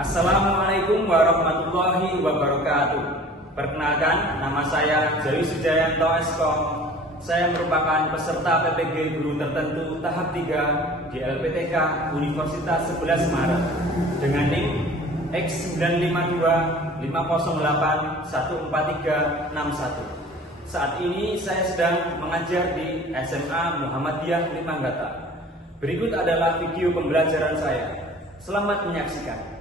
Assalamualaikum warahmatullahi wabarakatuh. Perkenalkan, nama saya Jawi Sujayanto SKOM. Saya merupakan peserta PPG Guru Tertentu tahap 3 di LPTK Universitas 11 Maret dengan NIM X95250814361. Saat ini saya sedang mengajar di SMA Muhammadiyah Limanggata. Berikut adalah video pembelajaran saya. Selamat menyaksikan.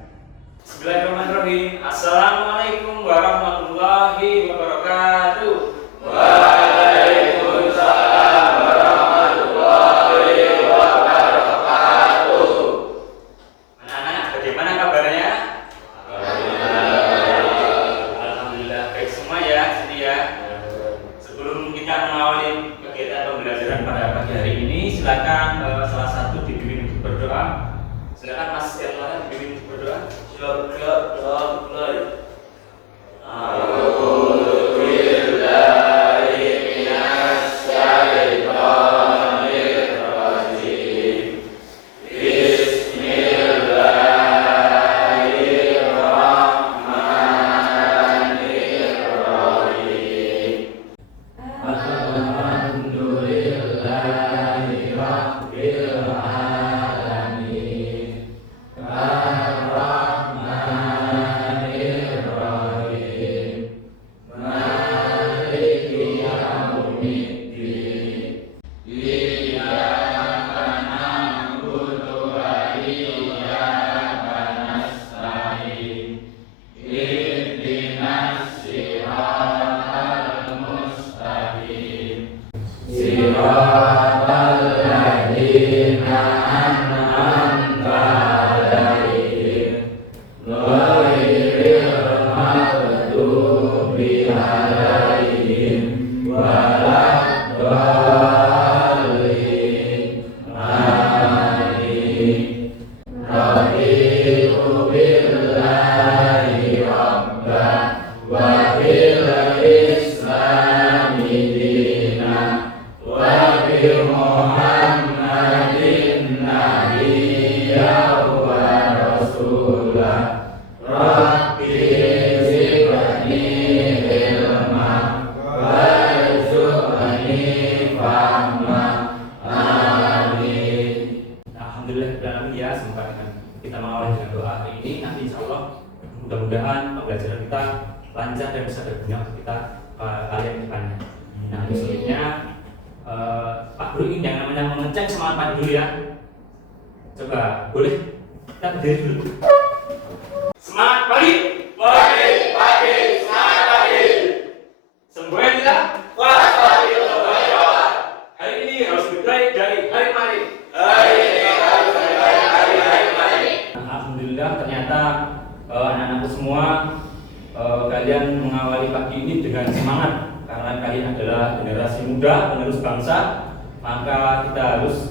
Bismillahirrahmanirrahim. Assalamualaikum warahmatullahi wabarakatuh. Waalaikumsalam warahmatullahi wabarakatuh. Anak-anak, bagaimana kabarnya? Alhamdulillah baik semua ya, sini ya. Sebelum kita mengawali kegiatan pembelajaran pada pagi hari ini, silakan salah satu dibimbing untuk berdoa. Silakan Mas Erlana dibimbing untuk berdoa. Alhamdulillah ya, sempat kita mengawali dengan doa hari ini. Nanti insya Allah mudah-mudahan pembelajaran kita lancar dan bisa berguna untuk kita kalian depannya. Nah, selanjutnya Pak Guru ini yang namanya mengecek semangat Pak Guru ya. Coba boleh kita berdiri dulu. Semangat pagi. Pagi, semangat pagi. Semboyan kita. Hari ini harus dimulai dari hari kemarin. Alhamdulillah ternyata anak-anakku semua kalian mengawali pagi ini dengan semangat karena kalian adalah generasi muda penerus bangsa, maka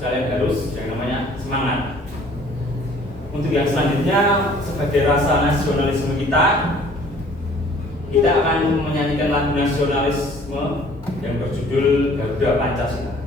kalian harus yang namanya semangat. Untuk yang selanjutnya sebagai rasa nasionalisme kita akan menyanyikan lagu nasionalisme yang berjudul Garuda Pancasila.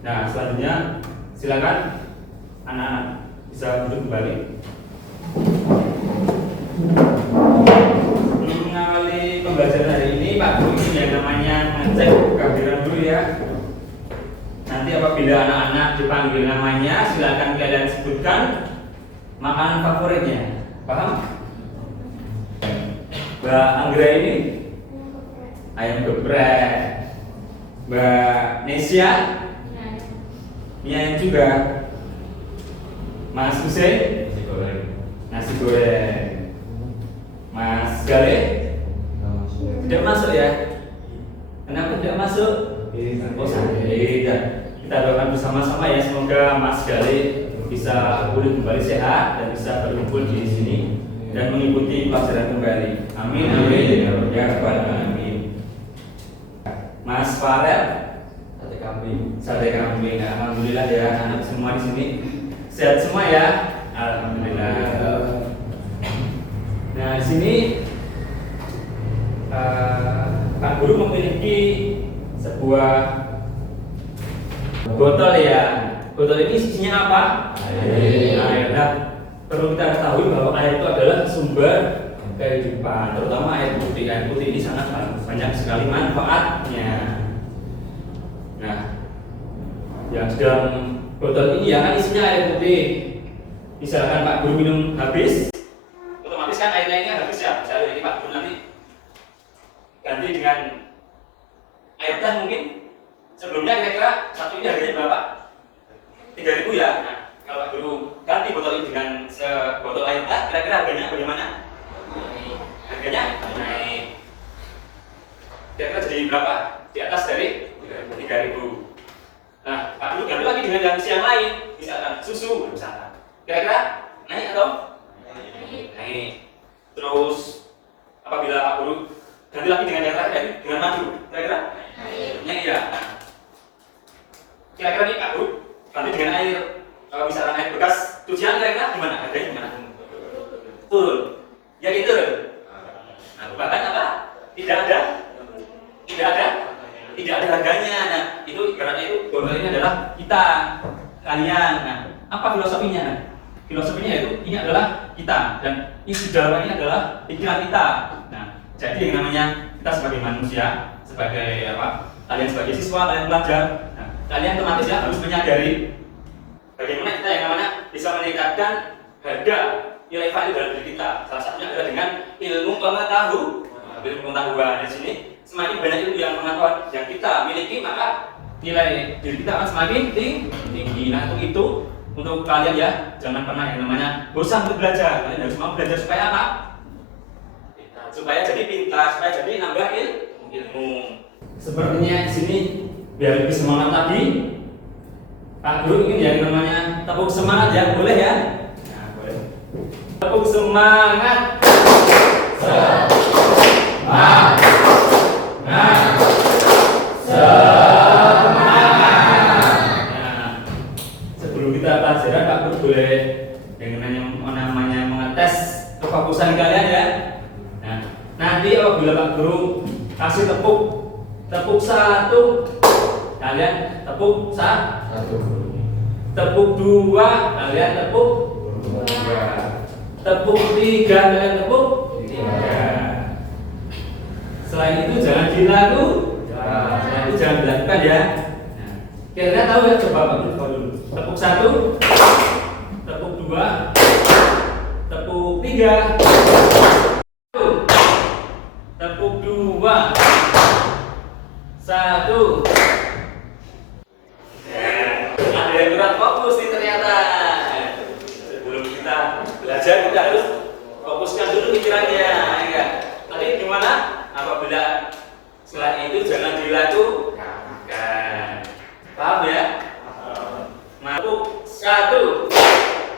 Nah, selanjutnya silakan anak-anak bisa duduk kembali. Sebelum mengawali pembelajaran hari ini, Pak Guru ini yang namanya ngecek kehadiran dulu ya. Nanti apabila anak-anak dipanggil namanya, silakan kalian sebutkan makanan favoritnya. Paham? Mbak Anggra ini ayam geprek. Mbak Nesia mie ayam juga. Mas Hussein nasi goreng. Gale? Tidak masuk ya? Kenapa tidak masuk? Oh, sakit. Kita doakan bersama-sama ya, semoga Mas Gale bisa pulih kembali sehat dan bisa berkumpul di sini dan mengikuti pelajaran kembali. Amin amin ya rabbal alamin. Mas Farel, sate kambing. Alhamdulillah ya, anak semua di sini sehat semua ya. Alhamdulillah. Nah, di sini Pak Guru memiliki sebuah botol ya. Botol ini isinya apa? Air. Nah, perlu kita ketahui bahwa air itu adalah sumber kehidupan, terutama air putih. Air putih ini sangat banyak sekali manfaatnya. Nah, yang sedang botol ini ya kan isinya air putih. Misalkan Pak Guru minum habis, otomatis kan airnya ini habis ya. Misalnya ini Pak Guru nanti ganti dengan air teh mungkin. Sebelumnya kira-kira satu ini harganya berapa? 3.000 ya. Nah, kalau Pak Guru ganti botol ini dengan sebotol air teh, kira-kira harganya bagaimana? Harganya naik. Kira-kira jadi berapa? Di atas dari 3.000. Nah, Pak Guru ganti lagi dengan yang lain, misalkan susu, misalkan. Kira-kira naik atau? Naik. Terus apabila Pak Guru ganti lagi dengan yang terakhir dengan madu, kira-kira naik ya. Nah, kira-kira nih Pak Guru ganti dengan air, misalkan air bekas cucian, kira-kira gimana? Harganya gimana? Turun. Ya gitu. Nah, bahkan apa? Tidak ada harganya. Nah, itu ibaratnya itu botol ini adalah kita, kalian. Nah, apa filosofinya? Nah, filosofinya itu ini adalah kita dan isi dalam ini adalah pikiran kita. Nah, jadi yang namanya kita sebagai manusia, sebagai apa? Kalian sebagai siswa, kalian pelajar. Nah, kalian otomatis ya harus menyadari bagaimana kita yang namanya bisa meningkatkan harga nilai value dalam diri kita. Salah satunya adalah dengan ilmu pengetahuan. Di sini semakin banyak ilmu yang pengetahuan yang kita miliki, maka nilai diri kita akan semakin tinggi. Nah, untuk itu untuk kalian ya, jangan pernah yang namanya bosan untuk belajar. Kalian harus mau belajar supaya apa? Supaya jadi pintar, supaya jadi nambah ilmu. Sepertinya di sini biar lebih semangat lagi, Pak Guru ingin yang namanya tepuk semangat ya, boleh ya? Nah, boleh. Tepuk semangat. Semangat. Sebelum kita pelajaran, Pak Guru boleh dengan namanya mengetes kefokusan kalian ya. Nah, nanti apabila Pak Guru kasih tepuk satu, kalian tepuk satu. Tepuk dua, kalian tepuk dua. Tepuk tiga, kalian tepuk tiga. Selain itu jangan dilakukan ya. Nah, kira-kira tahu ya, coba Pak Guru dulu. Tepuk satu, tepuk dua, tepuk tiga, tepuk dua, satu. Ada yang kurang fokus nih ternyata. Sebelum kita belajar kita harus fokuskan dulu pikirannya, ya. Tadi gimana? Apabila setelah itu jangan dilakukan. Paham ya? Tepuk satu,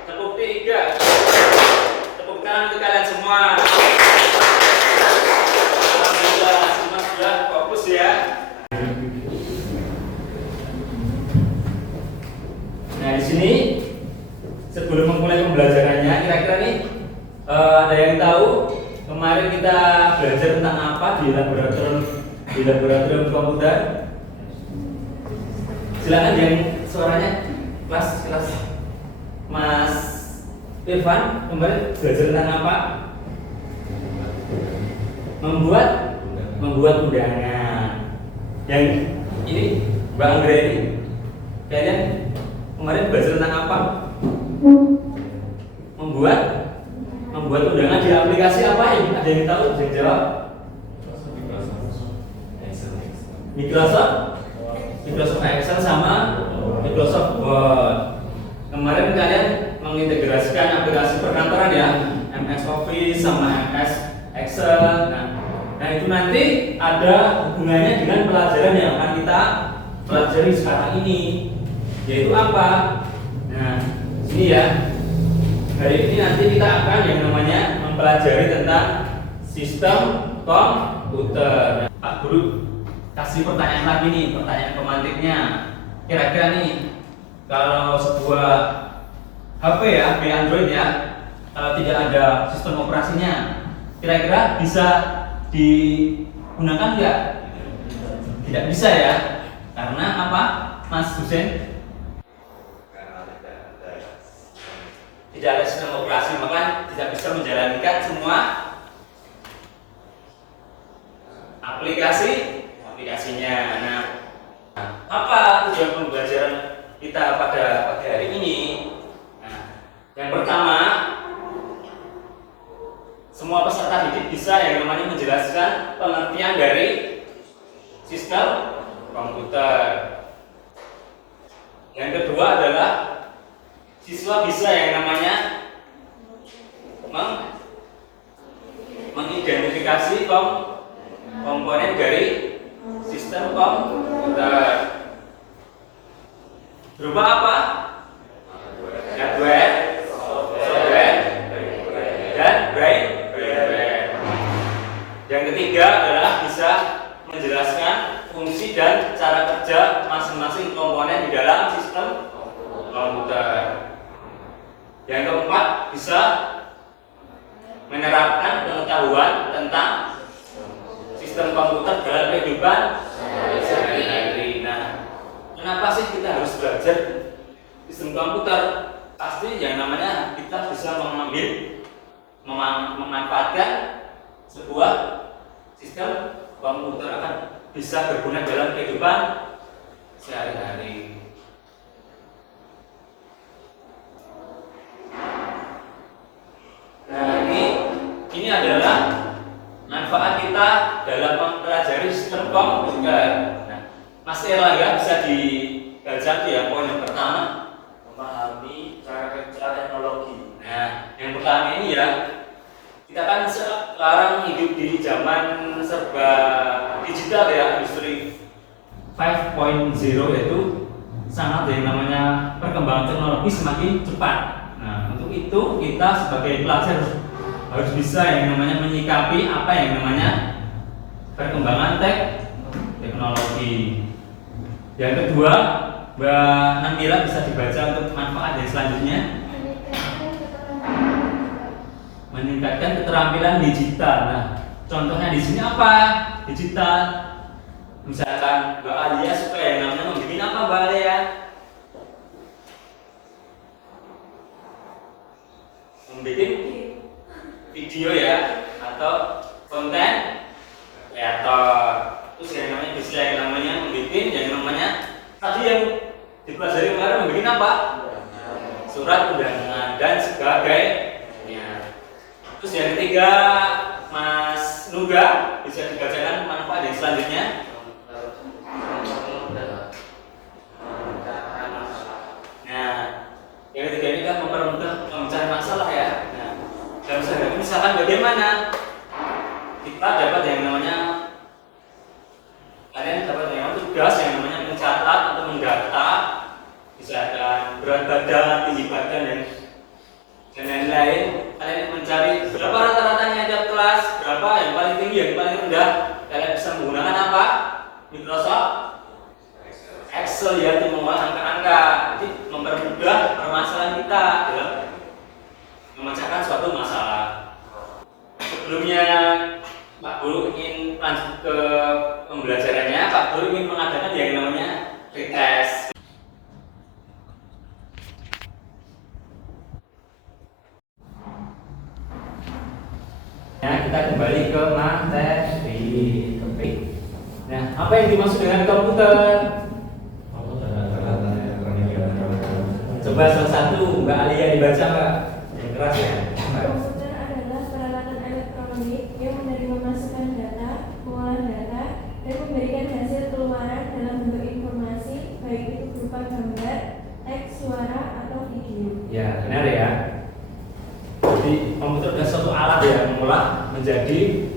tepuk tiga, tepuk tangan untuk kalian semua. Alhamdulillah semua sudah fokus ya. Nah, di sini sebelum memulai pembelajarannya, kira-kira nih ada yang tahu kemarin kita belajar tentang apa di laboratorium komputer? Silakan yang suaranya kelas Mas Irfan, kemarin belajar tentang apa? Membuat undangan. Yang ini Mbak Anggreni, kalian kemarin belajar tentang apa? Membuat undangan di aplikasi apa ini? Ada yang tahu? Ada yang jawab? Microsoft Excel sama Microsoft Word. Kemarin kalian mengintegrasikan aplikasi perkantoran ya, MS Office sama MS Excel. Nah itu nanti ada hubungannya dengan pelajaran yang akan kita pelajari sekarang ini, yaitu apa? Nah, sini ya. Hari ini nanti kita akan yang namanya mempelajari tentang sistem komputer. Pak Guru kasih pertanyaan lagi nih, pertanyaan pemantiknya. Kira-kira nih, kalau sebuah HP ya, Android ya, kalau tidak ada sistem operasinya, kira-kira bisa digunakan nggak? Tidak bisa ya. Karena apa, Mas Husen? Tidak ada sistem operasi, maka tidak bisa menjalankan semua aplikasinya. Nah, apa tujuan pembelajaran kita pada pagi hari ini? Nah, yang pertama, semua peserta didik bisa yang namanya menjelaskan pengertian dari sistem komputer. Yang kedua adalah siswa bisa yang namanya mengidentifikasi komponen dari sistem komputer. Berupa apa? Hardware, software, dan brain. Yang ketiga adalah bisa menjelaskan fungsi dan cara kerja masing-masing komponen di dalam sistem komputer. Yang keempat, bisa menerapkan pengetahuan tentang sistem komputer dalam kehidupan sehari-hari. Nah, kenapa sih kita harus belajar sistem komputer? Pasti yang namanya kita bisa memanfaatkan sebuah sistem komputer akan bisa berguna dalam kehidupan sehari-hari. Nah, ini adalah manfaat kita dalam mempelajari sistem komputer. Nah, Mas Erlangga bisa dibaca ya poin yang pertama, memahami cara kerja teknologi. Nah, yang pertama ini ya, kita kan sekarang hidup di zaman serba digital ya, industri 5.0 yaitu sangat yang namanya perkembangan teknologi semakin cepat. Nah, untuk itu kita sebagai pelajar harus bisa yang namanya menyikapi apa yang namanya perkembangan teknologi. Yang kedua, Mbak Namila bisa dibaca untuk manfaat yang selanjutnya. Meningkatkan keterampilan digital. Nah, contohnya di sini apa? Digital. Misalkan Mbak Alia suka yang namanya membuat apa Mbak Alia? Membuat video ya, atau konten kreator. Terus yang namanya bisa yang namanya membuat, yang namanya tadi yang dipelajari kemarin membuat apa? Surat undangan dan sebagainya. Terus yang ketiga, Mas Nuga bisa dibacakan manfaat yang selanjutnya. Nah, yang ketiga ini kan mempermudah pemecahan masalah ya. Nah, dalam sehari misalkan bagaimana kita dapat yang namanya, kalian dapat yang namanya tugas yang namanya mencatat atau mendata, misalkan berat badan, tinggi badan dan lain-lain. Kalian mencari berapa rata-ratanya tiap kelas, berapa yang paling tinggi, yang paling rendah. Kalian bisa menggunakan apa? Microsoft Excel ya, untuk membuat angka-angka. Jadi mempermudah permasalahan kita dalam memecahkan suatu masalah. Sebelumnya Pak Guru ingin lanjut ke pembelajarannya, Pak Guru ingin mengadakan yang namanya retest. Ya, kita kembali ke materi topik. Nah, apa yang dimaksud dengan komputer? Coba salah satu Mbak Alia dibaca Mbak, yang keras ya. Komputer adalah peralatan elektronik yang menerima masukan data, mengolah data, dan memberikan hasil keluaran dalam bentuk informasi, baik itu berupa gambar, teks, suara, atau video. Ya, benar ya. Jadi komputer adalah suatu alat yang diolah menjadi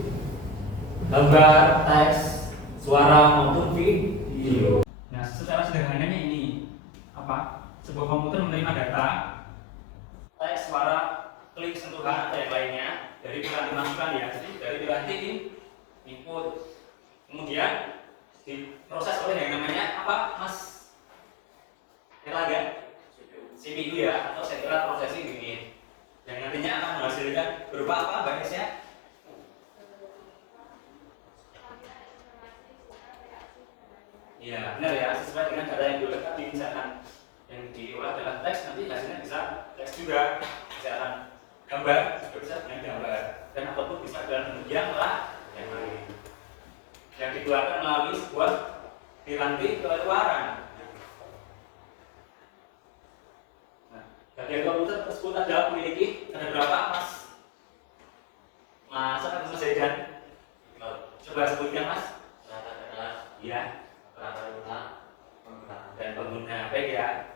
gambar, teks, suara maupun video. Nah, secara sederhananya ini apa? Sebuah komputer menerima data, teks, suara, klik, sentuhan atau yang lainnya dari piranti masukan ya. Jadi dari piranti input, kemudian diproses oleh yang namanya apa, Mas Erlangga? CPU ya, atau central processing unit, yang nantinya akan menghasilkan berupa apa, Mbak Nesya? Iya, benar ya, sesuai dengan data yang diolah tadi. Misalkan yang diolah adalah teks, nanti hasilnya bisa teks juga. Misalkan gambar, juga bisa dengan gambar. Dan output bisa dalam bentuk yang lain. Yang dikeluarkan melalui sebuah piranti keluaran. Nah, bagian komputer tersebut ada memiliki ada berapa, Mas? Mas Zaidan? Coba sebutkan, Mas. Iya. Dan pengguna, baik ya.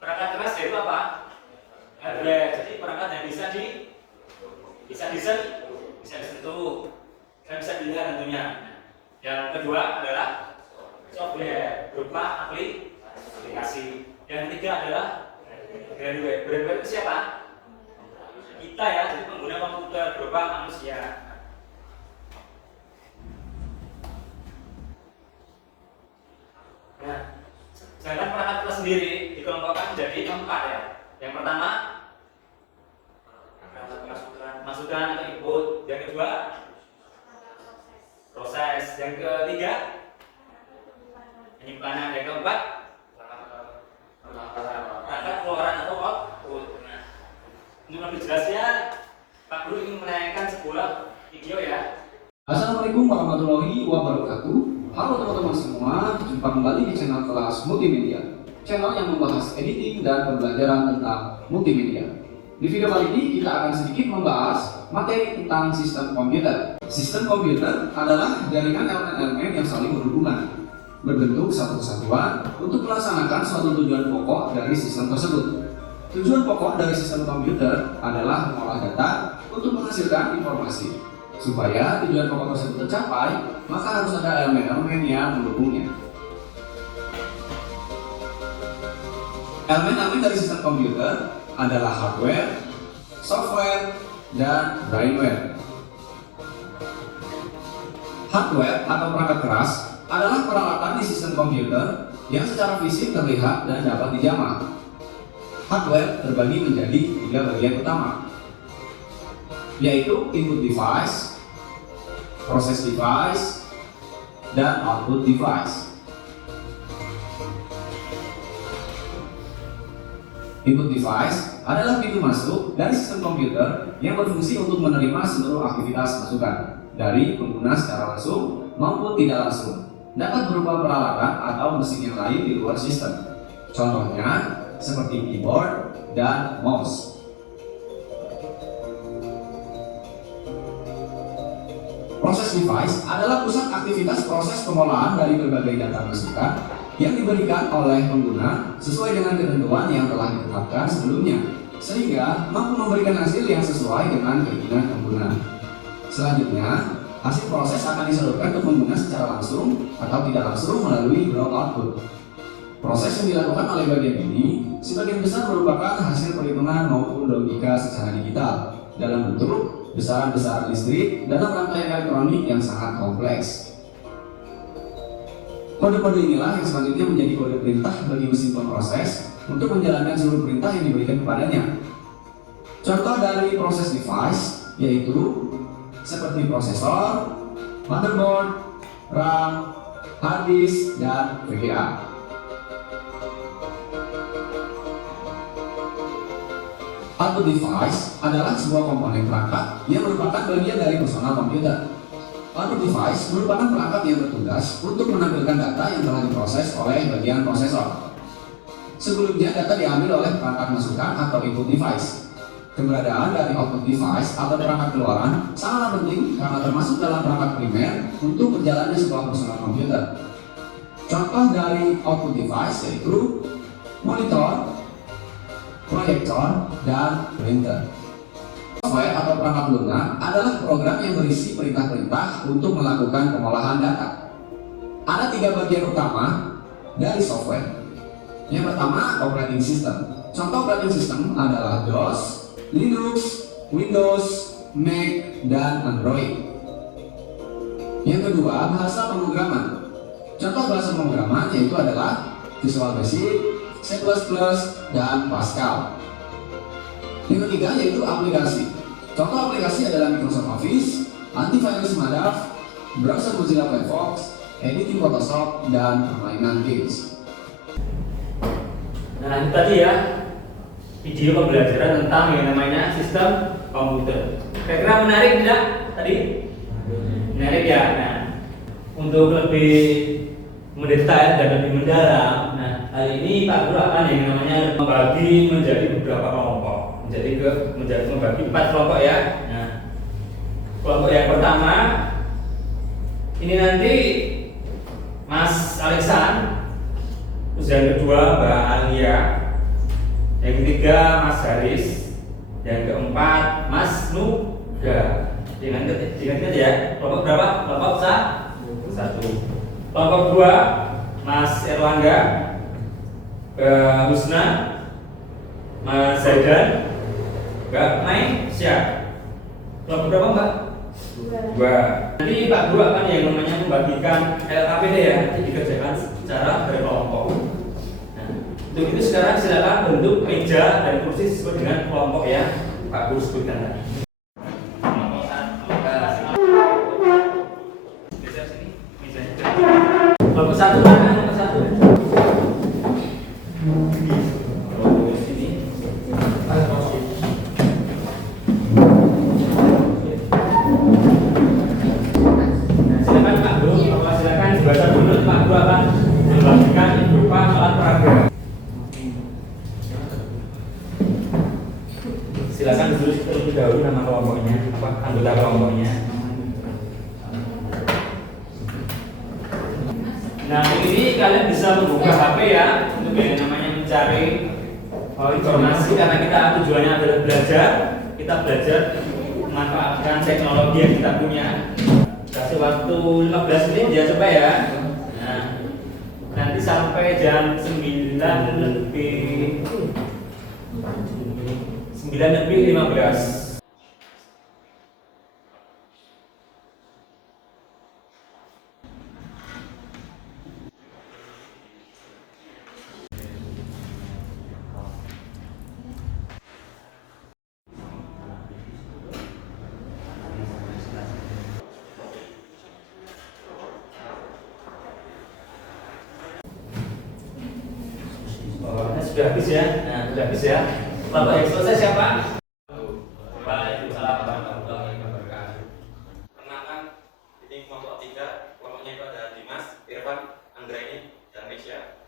Perangkat keras itu apa? Hardware. Jadi perangkat yang bisa disentuh dan bisa dilihat tentunya. Yang kedua adalah software berupa aplikasi. Yang ketiga adalah hardware. Hardware itu siapa? Kita ya, jadi pengguna komputer berupa manusia. Nah, sedangkan perangkat keras sendiri dikelompokkan menjadi 4 ya. Yang pertama masukan atau input, yang kedua proses, yang ketiga penyimpanan, yang keempat perangkat keluaran atau output. Nah, untuk lebih jelasnya Pak Guru ingin menayangkan sebuah video ya. Assalamualaikum warahmatullahi wabarakatuh. Halo teman-teman semua, jumpa kembali di channel kelas multimedia, channel yang membahas editing dan pembelajaran tentang multimedia. Di video kali ini kita akan sedikit membahas materi tentang sistem komputer. Sistem komputer adalah jaringan elemen-elemen yang saling berhubungan, berbentuk satu kesatuan untuk melaksanakan suatu tujuan pokok dari sistem tersebut. Tujuan pokok dari sistem komputer adalah mengolah data untuk menghasilkan informasi. Supaya tujuan pokok tersebut tercapai, maka harus ada elemen-elemen yang mendukungnya. Elemen-elemen dari sistem komputer adalah hardware, software, dan brainware. Hardware atau perangkat keras adalah peralatan di sistem komputer yang secara fisik terlihat dan dapat dijamah. Hardware terbagi menjadi 3 bagian utama, yaitu input device, proses device, dan output device. Input device adalah pintu masuk dari sistem komputer yang berfungsi untuk menerima seluruh aktivitas masukan dari pengguna secara langsung maupun tidak langsung. Dapat berupa peralatan atau mesin yang lain di luar sistem. Contohnya seperti keyboard dan mouse. Proses device adalah pusat aktivitas proses pengolahan dari berbagai data masukan yang diberikan oleh pengguna sesuai dengan ketentuan yang telah ditetapkan sebelumnya, sehingga mampu memberikan hasil yang sesuai dengan keinginan pengguna. Selanjutnya, hasil proses akan disalurkan ke pengguna secara langsung atau tidak langsung melalui blok output. Proses yang dilakukan oleh bagian ini sebagian besar merupakan hasil perhitungan maupun logika secara digital dalam bentuk besaran-besaran listrik dalam rangkaian elektronik yang sangat kompleks. Kode-kode inilah yang selanjutnya menjadi kode perintah bagi mesin pemroses untuk menjalankan seluruh perintah yang diberikan kepadanya. Contoh dari proses device yaitu seperti prosesor, motherboard, RAM, hard disk, dan VGA. Output device adalah sebuah komponen perangkat yang merupakan bagian dari personal komputer. Output device merupakan perangkat yang bertugas untuk menampilkan data yang telah diproses oleh bagian prosesor. Sebelumnya data diambil oleh perangkat masukan atau input device. Keberadaan dari output device atau perangkat keluaran sangatlah penting karena termasuk dalam perangkat primer untuk berjalannya sebuah personal komputer. Contoh dari output device yaitu monitor, proyektor, dan printer. Software atau perangkat lunak adalah program yang berisi perintah-perintah untuk melakukan pengolahan data. Ada 3 bagian utama dari software. Yang pertama, operating system. Contoh operating system adalah DOS, Linux, Windows, Mac, dan Android. Yang kedua, bahasa pemrograman. Contoh bahasa pemrograman yaitu adalah Visual Basic, C++, dan Pascal. Yang ketiga yaitu aplikasi. Contoh aplikasi adalah Microsoft Office, antivirus Madaf, browser Mozilla Firefox, editing Photoshop, dan permainan games. Nah itu tadi ya video pembelajaran tentang yang namanya sistem komputer. Kira-kira menarik tidak tadi? Menarik ya. Nah untuk lebih mendetail dan lebih mendalam, nah hari ini Pak Guru akan yang namanya membagi menjadi beberapa kelompok, membagi 4 kelompok ya. Nah kelompok yang pertama ini nanti Mas Alexan. Terus yang kedua Mbak Alia, yang ketiga Mas Haris, yang keempat Mas Nuga. Dengan ya, kelompok berapa? Kelompok 1. Kelompok 2 Mas Erlangga, Mbak Husna, Mas Zaidan, Mbak Maisya. Kelompok berapa Mbak? 2. Nanti Pak Guru akan yang namanya membagikan LKPD ya, nanti dikerjakan secara berkelompok. Untuk itu sekarang silakan bentuk meja dan kursi disebut dengan kelompok ya Pak Guru sebutkan tadi. Kelompok 1 mana? Kelompok 1. Sini. Nah, silakan Pak Guru, silakan dibaca dulu. Pak Guru akan membagikan berupa alat peraga. Silakan dulu terlebih dahulu nama kelompoknya, anggota kelompoknya. Nah ini kalian bisa membuka HP ya untuk yang namanya mencari informasi karena kita tujuannya adalah belajar. Kita belajar memanfaatkan teknologi yang kita punya. Kasih waktu 15 menit ya coba ya. Nah nanti sampai jam 9 lebih 9:15. Sudah habis ya. Nah, sudah habis ya. Kelompok yang selesai siapa? Waalaikumsalam warahmatullahi wabarakatuh. Perkenalkan, ini kelompok 3. Kelompoknya itu ada Dimas, Irfan, Anggraini, dan Mesya.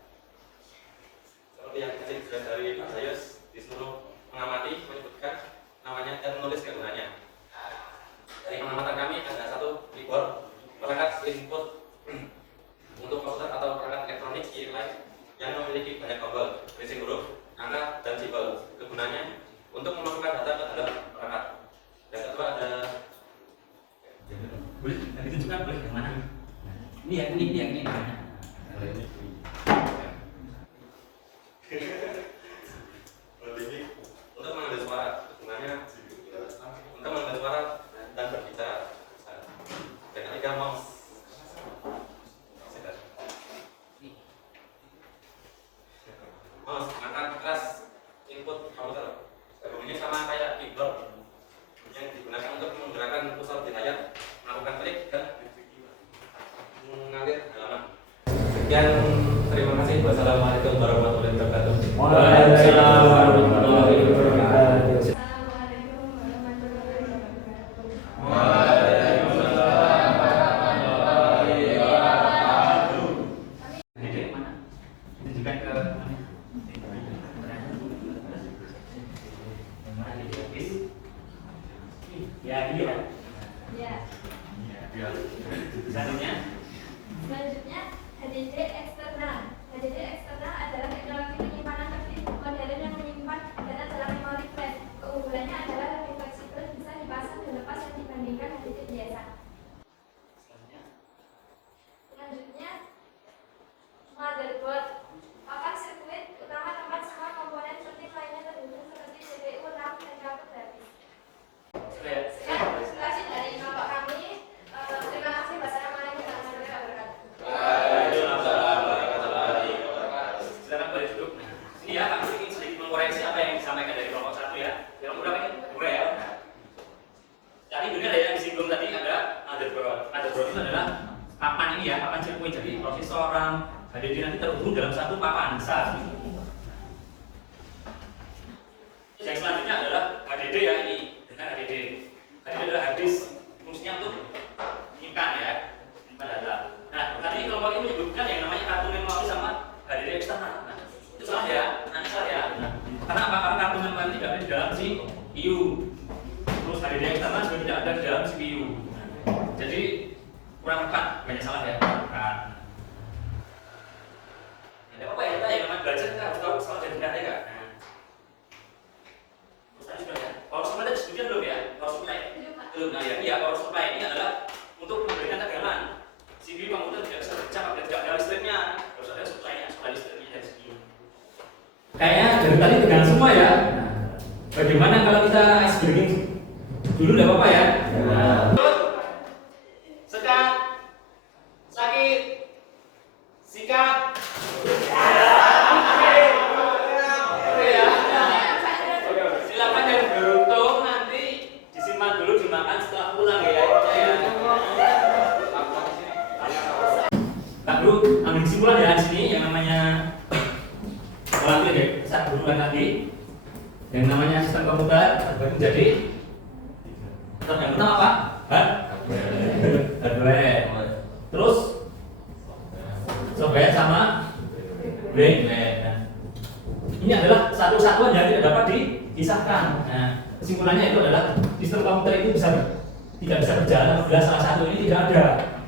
Seperti yang tadi sudah dari Pak Zayus, disuruh mengamati, menyebutkan namanya dan menulis kegunaannya. Dari pengamatan kami ada 1 keyboard, perangkat input untuk komputer atau perangkat elektronik lain yang memiliki banyak tombol, racing huruf, angka, dan simbol. Kegunaannya untuk memasukkan data ke dalam perangkat. Yang kedua ada Boleh ditunjukkan boleh yang mana? Ini ya, ini mana? untuk mengambil suara. Kegunaannya untuk mengambil suara dan berbicara. Dan ketiga mouse. Mouse angkat keras input komputer. Bunyinya sama kayak keyboard yang digunakan untuk menggerakkan pusat di layar, melakukan klik dan mengalir halaman. Sekian, terima kasih. Wassalamualaikum warahmatullahi wabarakatuh. Waalaikumsalam warahmatullahi wabarakatuh. Assalamualaikum warahmatullahi wabarakatuh. Ini mana? Tunjukkan ke mana? Ya, iya. Ya. Selanjutnya, Selanjutnya, HDD eksternal. HDD eksternal adalah teknologi penyimpanan tertulis modern yang nanti ya, papan circuit. Jadi prosesor RAM HDD nanti terhubung dalam satu papan besar. Yang selanjutnya adalah HDD ya, ini dengan HDD. HDD adalah hard disk, fungsinya untuk menyimpan ya, menyimpan data. Nah, tadi kelompok ini menyebutkan yang namanya kartu memori sama HDD eksternal. Nah, itu salah ya, nanti salah ya. Nah, karena apa? Karena kartu memori tidak ada di dalam CPU. Terus HDD eksternal juga tidak ada di dalam CPU. Nah, jadi kurang tepat, banyak salah ya. Kan. Ya apa ya, kita yang namanya belajar kita harus tahu salah dan benar ya kan. Power supply tadi sebutkan belum ya? Power supply belum. Nah ya, iya power supply ini adalah untuk memberikan tegangan. CPU komputer tidak bisa berjam apabila tidak ada listriknya. Harus ada supply-nya, supply listriknya dari CPU. Kayaknya dari tadi tegangan semua ya. Nah, bagaimana kalau kita ice breaking dulu, tidak apa-apa ya? Sekat, sakit, sikat. Silakan yang beruntung nanti disimpan dulu, dimakan setelah pulang ya. Pak Guru, ambil kesimpulan ya di sini yang namanya ya, saya gurukan tadi yang namanya sistem komputer terbagi menjadi yang pertama apa? Hardware. Terus software sama hardware. Ini adalah satu kesatuan yang tidak dapat dipisahkan. Nah, kesimpulannya itu adalah sistem komputer itu tidak bisa berjalan apabila salah satu ini tidak ada.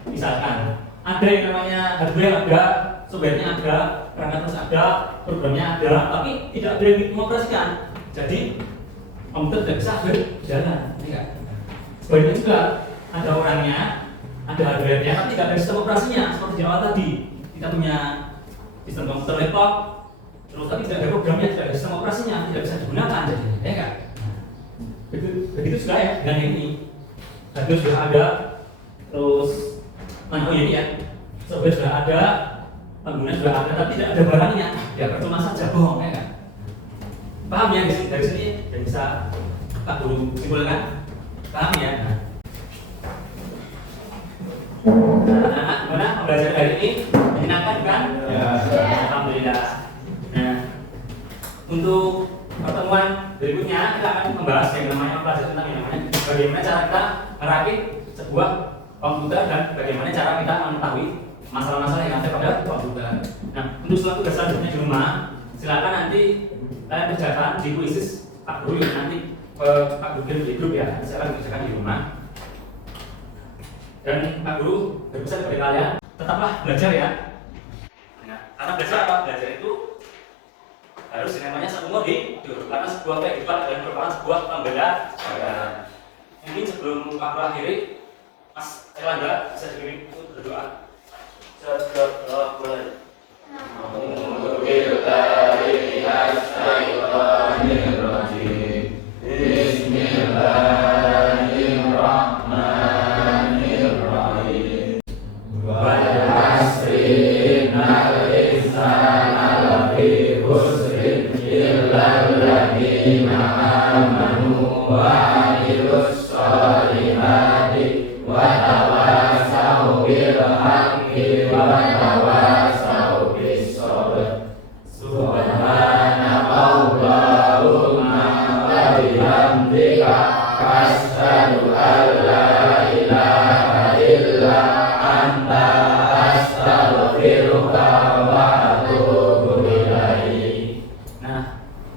Misalkan ada yang namanya hardware ada, softwarenya ada, perangkat terus ada, programnya ada, tapi tidak ada yang mengoperasikan. Jadi komputer tidak bisa berjalan. Sebaliknya juga ada orangnya, ada hardware-nya, tapi tidak ada sistem operasinya. Seperti di awal tadi, kita punya sistem komputer laptop, terus tapi tidak ada programnya, tidak ada sistem operasinya, tidak bisa digunakan, jadi ya kan? Begitu juga ya dengan yang ini. Hardware sudah ada, terus ini ya, software sudah ada, pengguna sudah ada, tapi tidak ada barangnya, ya percuma saja bohong ya kan? Paham ya dari sini dan bisa Pak Guru simpulkan? Paham ya? Nah, gimana pembelajaran hari ini? Menyenangkan kan? Ya. Alhamdulillah. Nah, untuk pertemuan berikutnya kita akan membahas yang namanya pelajaran tentang yang namanya bagaimana cara kita merakit sebuah komputer dan bagaimana cara kita mengetahui masalah-masalah yang ada pada komputer. Nah, untuk suatu tugas selanjutnya di rumah, silakan nanti kalian kerjakan di kuisis Pak Guru yang nanti Pak Guru di grup ya, silakan kerjakan di rumah. Dan Pak Guru berpesan kepada kalian, tetaplah belajar ya. Nah, karena belajar apa? Belajar itu harus yang namanya seumur hidup. Karena sebuah kehidupan dan merupakan sebuah pembelajaran. Mungkin sebelum Pak Guru akhiri, Mas Erlangga bisa dipimpin untuk berdoa.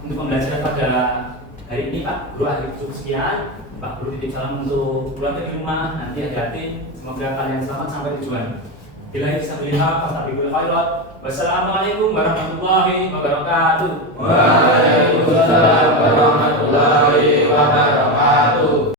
Untuk pembelajaran pada hari ini Pak Guru akhir cukup sekian. Pak Guru titip salam untuk keluarga di rumah. Nanti hati-hati. Semoga kalian selamat sampai tujuan. Bila bisa melihat Astagfirullah khairat. Wassalamualaikum warahmatullahi wabarakatuh. Waalaikumsalam warahmatullahi wabarakatuh.